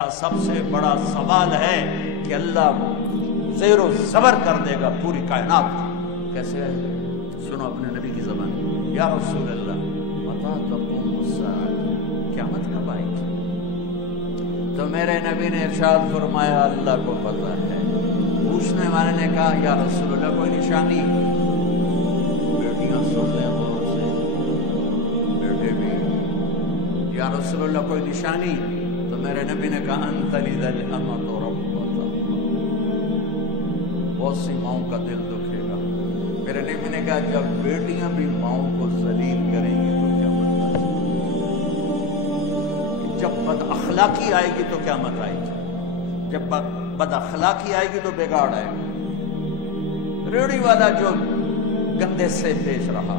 سب سے بڑا سوال ہے کہ اللہ زیر و زبر کر دے گا پوری کائنات کو. کیسے ہے؟ سنو اپنے نبی کی زبان. یا رسول اللہ متی تقوم الساعۃ، قیامت کب آئے گی؟ تو میرے نبی نے ارشاد فرمایا اللہ کو پتہ ہے. پوچھنے والے نے کہا یا رسول اللہ کوئی نشانی؟ بیٹیاں سن لیں غور سے، بیٹے بھی. یا رسول اللہ کوئی نشانی؟ تو میرے نبی نے کہا انت لذ الامۃ ربۃ. بہت سی ماؤں کا دل دکھے گا. میرے نبی نے کہا جب بیٹیاں بھی ماؤں کو ذلیل کریں گی تو کیا مت آئے گی. جب بد اخلاقی آئے گی تو کیا مت آئے گی. جب بد اخلاقی آئے گی تو بگاڑ آئے گا. ریڑھی والا جو گندے سے پیش رہا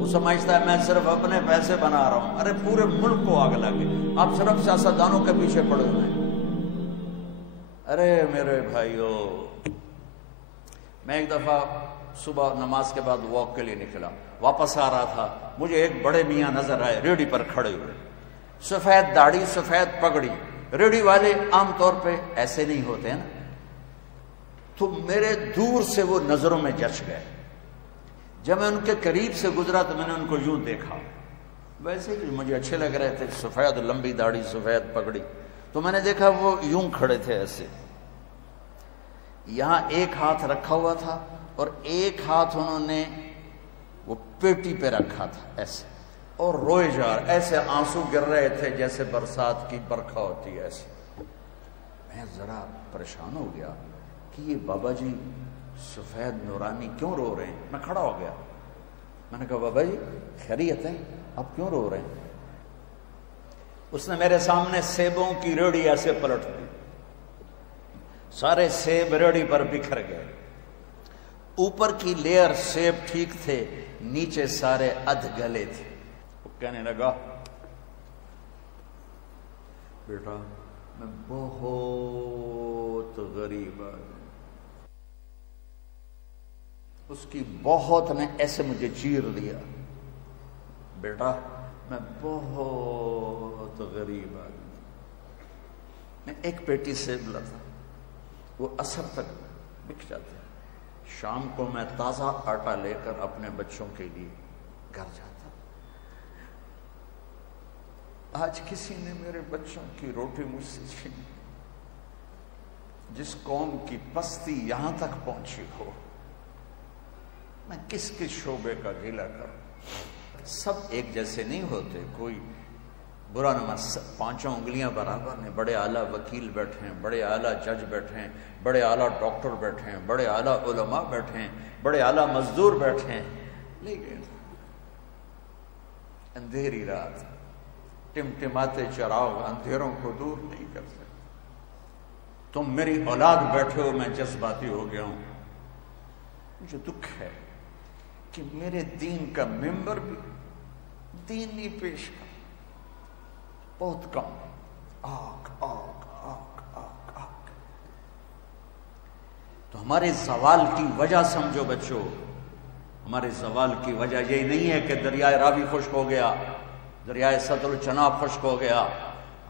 وہ سمجھتا ہے میں صرف اپنے پیسے بنا رہا ہوں. ارے پورے ملک کو آگ لگے. آپ صرف سیاستدانوں کے پیچھے پڑے ہوئے ہیں. ارے میرے بھائیو، میں ایک دفعہ صبح نماز کے بعد واک کے لیے نکلا. واپس آ رہا تھا، مجھے ایک بڑے میاں نظر آئے ریڑھی پر کھڑے ہوئے، سفید داڑھی سفید پگڑی. ریڑھی والے عام طور پہ ایسے نہیں ہوتے ہیں نا. تو میرے دور سے وہ نظروں میں جچ گئے. جب میں ان کے قریب سے گزرا تو میں نے ان کو یوں دیکھا، ویسے ہی مجھے اچھے لگ رہے تھے، سفید لمبی داڑھی سفید پگڑی. تو میں نے دیکھا وہ یوں کھڑے تھے ایسے. یہاں ایک ہاتھ رکھا ہوا تھا اور ایک ہاتھ انہوں نے وہ پیٹی پہ رکھا تھا ایسے، اور روئے جا رہے، ایسے آنسو گر رہے تھے جیسے برسات کی برکھا ہوتی ہے ایسے. میں ذرا پریشان ہو گیا کہ یہ بابا جی سفید نورانی کیوں رو رہے ہیں. میں کھڑا ہو گیا، میں نے کہا بابا جی خیریت ہے، آپ کیوں رو رہے ہیں؟ اس نے میرے سامنے سیبوں کی ریڑھی ایسے پلٹ دی. سارے سیب ریڑھی پر بکھر گئے. اوپر کی لیئر سیب ٹھیک تھے، نیچے سارے ادھ گلے تھے. وہ کہنے لگا بیٹا میں بہت غریب آدمی. اس کی بہت نے ایسے مجھے چیر دیا. بیٹا میں بہت غریب آدمی. میں ایک پیٹی سیب لاتا، وہ عصر تک بک جاتے. شام کو میں تازہ آٹا لے کر اپنے بچوں کے لیے گھر جاتا. آج کسی نے میرے بچوں کی روٹی مجھ سے چھینی. جس قوم کی پستی یہاں تک پہنچی ہو، میں کس کس شعبے کا گلہ کروں. سب ایک جیسے نہیں ہوتے. کوئی برا نہ مان، پانچوں انگلیاں برابر ہیں. بڑے اعلیٰ وکیل بیٹھے ہیں، بڑے اعلیٰ جج بیٹھے ہیں، بڑے اعلیٰ ڈاکٹر بیٹھے ہیں، بڑے اعلیٰ علماء بیٹھے ہیں، بڑے اعلیٰ مزدور بیٹھے ہیں. لیکن اندھیری رات، ٹمٹماتے چراغ اندھیروں کو دور نہیں کر سکتے. تم میری اولاد بیٹھے ہو، میں جذباتی ہو گیا ہوں. مجھے دکھ ہے کہ میرے دین کا ممبر بھی دین نہیں پیش کر. بہت کم. آگ آگ آگ آگ آگ. تو ہمارے زوال کی وجہ سمجھو بچوں، ہمارے زوال کی وجہ یہ نہیں ہے کہ دریائے راوی خشک ہو گیا، دریائے ستلج چناب خشک ہو گیا.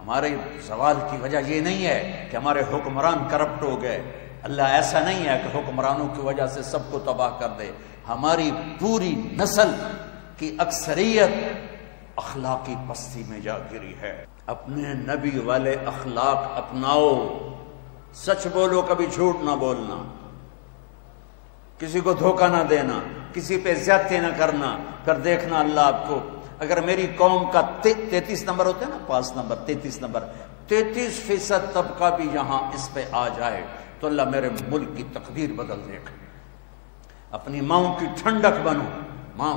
ہمارے زوال کی وجہ یہ نہیں ہے کہ ہمارے حکمران کرپٹ ہو گئے. اللہ ایسا نہیں ہے کہ حکمرانوں کی وجہ سے سب کو تباہ کر دے. ہماری پوری نسل کی اکثریت اخلاقی پستی میں جا گری ہے. اپنے نبی والے اخلاق اپناؤ. سچ بولو، کبھی جھوٹ نہ بولنا، کسی کو دھوکہ نہ دینا، کسی پہ زیادتی نہ کرنا. پھر دیکھنا اللہ آپ کو، اگر میری قوم کا 33 نمبر ہوتے ہیں نا، پاس نمبر 33 نمبر، 33% طبقہ بھی یہاں اس پہ آ جائے تو اللہ میرے ملک کی تقدیر بدل دے گا. اپنی ماؤں کی ٹھنڈک بنو. ماں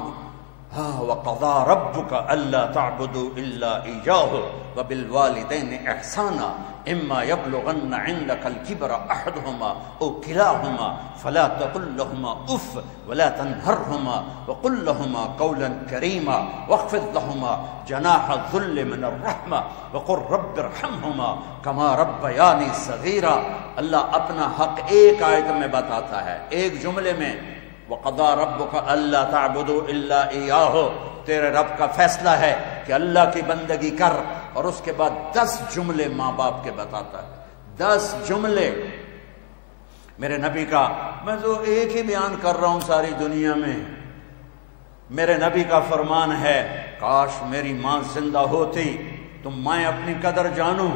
وَقَضَىٰ رَبُّكَ أَلَّا تَعْبُدُوا إِلَّا إِيَّاهُ وَبِالْوَالِدَيْنِ إِحْسَانًا إِمَّا يَبْلُغَنَّ عِندَكَ الْكِبَرَ أَحَدُهُمَا أَوْ كِلَاهُمَا فَلَا تَقُل لَّهُمَا أُفٍّ وَلَا تَنْهَرْهُمَا وَقُل لَّهُمَا قَوْلًا كَرِيمًا وَاخْفِضْ لَهُمَا جَنَاحَ الذُّلِّ مِنَ الرَّحْمَةِ وَقُل رَّبِّ ارْحَمْهُمَا كَمَا رَبَّيَانِي صَغِيرًا. اللہ اپنا حق ایک آیت میں بتاتا ہے، ایک جملے میں. وَقَضَىٰ رَبُّكَ أَلَّا تَعْبُدُوا إِلَّا إِيَّاهُ. تیرے رب کا فیصلہ ہے کہ اللہ کی بندگی کر اور اس کے بعد 10 جملے ماں باپ کے بتاتا ہے، 10 جملے میرے نبی کا۔ میں تو ایک ہی بیان کر رہا ہوں ساری دنیا میں۔ میرے نبی کا فرمان ہے، کاش میری ماں زندہ ہوتی تو میں اپنی قدر جانوں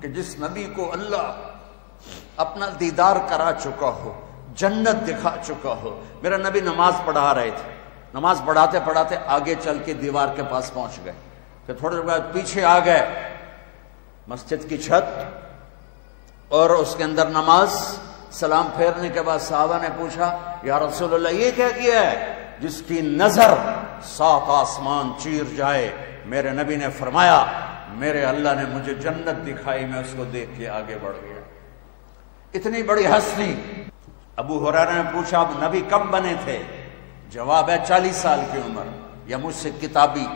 کہ جس نبی کو اللہ اپنا دیدار کرا چکا ہو، جنت دکھا چکا ہو۔ میرا نبی نماز پڑھا رہے تھے، نماز پڑھاتے پڑھاتے آگے چل کے دیوار کے پاس پہنچ گئے، پھر تھوڑے دیر بعد پیچھے آ گئے مسجد کی چھت، اور اس کے اندر نماز، سلام پھیرنے کے بعد صحابہ نے پوچھا یا رسول اللہ یہ کیا کیا ہے؟ جس کی نظر 7 آسمان چیر جائے۔ میرے نبی نے فرمایا میرے اللہ نے مجھے جنت دکھائی، میں اس کو دیکھ کے آگے بڑھ گیا۔ اتنی بڑی ہستی۔ ابو ہریرہ نے پوچھا اب نبی کب بنے تھے؟ جواب ہے 40 سال کی عمر، یا مجھ سے کتابی